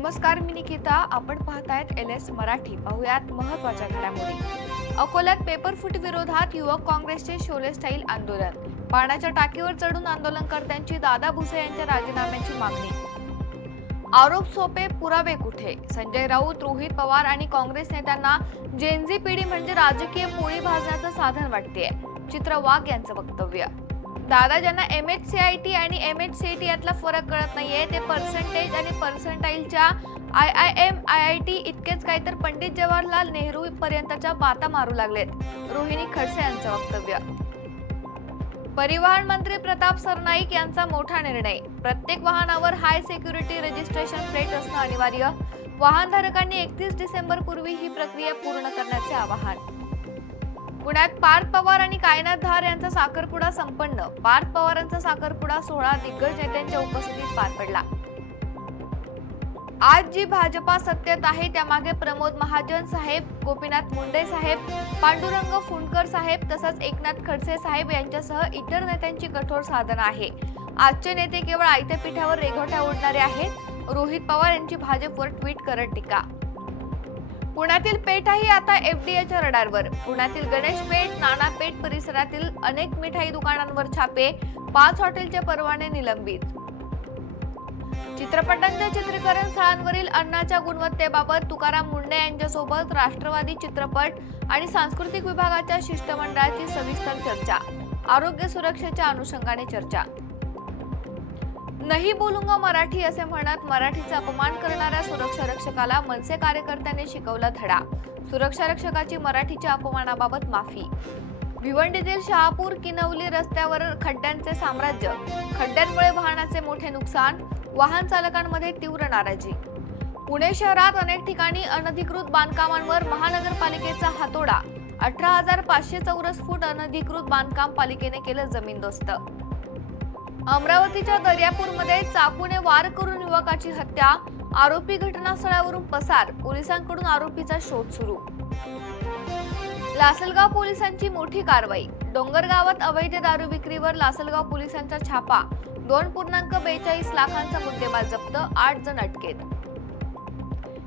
नमस्कार, मी निकिता. आपण पाहतायत LS मराठी. पाहुयात महत्त्वाच्या घडामोडी. अकोल्यात पेपरफुटी विरोधात युवक काँग्रेसचे शोले स्टाईल आंदोलन. पाण्याच्या टाकीवर चढून आंदोलनकर्त्यांची दादा भुसे यांच्या राजीनाम्याची मागणी. आरोप सोपे, पुरावे कुठे? संजय राऊत, रोहित पवार आणि काँग्रेस नेत्यांना जेनझी पिढी म्हणजे राजकीय पोळी भाजण्याचं साधन वाटतेय. चित्र वाघ यांचं वक्तव्य. दादा ज्यांना MHCIT आणि MHCET यातला फरक कळत नाहीये, ते पर्सेंटेज आणि पर्सेंटाईलच्या IIM IIT इतकेच काही तर पंडित जवाहरलाल नेहरू पर्यंतच्या बाता मारू लागलेत. रोहिणी खडसे यांचं वक्तव्य. परिवहन मंत्री प्रताप सरनाईक यांचा मोठा निर्णय. प्रत्येक वाहनावर हाय सिक्युरिटी रजिस्ट्रेशन प्लेट असणं अनिवार्य. वाहनधारकांनी 31 डिसेंबर पूर्वी ही प्रक्रिया पूर्ण करण्याचे आवाहन. पुण्यात पार्थ पवार आणि कायनाथ धार यांचा साखरपुडा संपन्न. पार्थ पवारांचा साखरपुडा सोहळा दिग्गज नेत्यांच्या उपस्थितीत पार पडला. आज जी भाजपा सत्तेत आहे त्यामागे प्रमोद महाजन साहेब, गोपीनाथ मुंडे साहेब, पांडुरंग फुंडकर साहेब तसंच एकनाथ खडसे साहेब यांच्यासह इतर नेत्यांची कठोर साधना आहे. आजचे नेते केवळ आयत्या पिठावर रेघोट्या ओढणारे आहेत. रोहित पवार यांची भाजपवर ट्विट करत टीका. पुण्यातील पेठाही आता FDAच्या रडारवर. पुण्यातील गणेश पेठ, नाना पेठ परिसरातील अनेक मिठाई दुकानांवर छापे. 5 हॉटेलचे परवाने निलंबित. चित्रपटांच्या चित्रीकरण स्थळांवरील अन्नाच्या गुणवत्तेबाबत तुकाराम मुंढे यांच्यासोबत राष्ट्रवादी चित्रपट आणि सांस्कृतिक विभागाच्या शिष्टमंडळाची सविस्तर चर्चा. आरोग्य सुरक्षेच्या अनुषंगाने चर्चा. नाही बोलूंगा मराठी असे म्हणत मराठीचा अपमान करणाऱ्या सुरक्षा रक्षकाला मनसे कार्यकर्त्यांनी शिकवला धडा. सुरक्षा रक्षकाची मराठीच्या अपमानाबाबत माफी. भिवंडीतील शहापूर किनवली रस्त्यावर खड्ड्यांचे साम्राज्य. खड्ड्यांमुळे वाहनाचे मोठे नुकसान. वाहन चालकांमध्ये तीव्र नाराजी. पुणे शहरात अनेक ठिकाणी अनधिकृत बांधकामांवर महानगरपालिकेचा हातोडा. 18,500 चौरस फूट अनधिकृत बांधकाम पालिकेने केलं जमीनदोस्त. अमरावतीच्या दर्यापूरमध्ये चाकूने वार करून युवकाची हत्या. आरोपी घटनास्थळावरून पसार. पोलिसांकडून आरोपीचा शोध सुरू. लासलगाव पोलिसांची मोठी कारवाई. डोंगरगावात अवैध दारू विक्रीवर लासलगाव पोलिसांचा छापा. 2.42 लाखांचा मुद्देमाल जप्त. 8 जण अटकेत.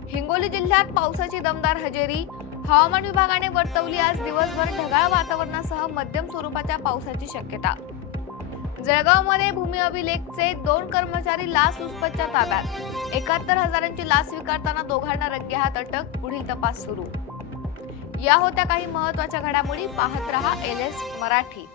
हिंगोली जिल्ह्यात पावसाची दमदार हजेरी. हवामान विभागाने वर्तवली आज दिवसभर ढगाळ वातावरणासह मध्यम स्वरूपाच्या पावसाची शक्यता. जळगावमध्ये भूमी अभिलेखचे 2 कर्मचारी लाचलुचपतच्या ताब्यात. 71,000ची लाच स्वीकारताना दोघांना रंगेहात अटक. पुढील तपास सुरू. या होत्या काही महत्त्वाच्या घडामोडी. पाहत रहा LS मराठी.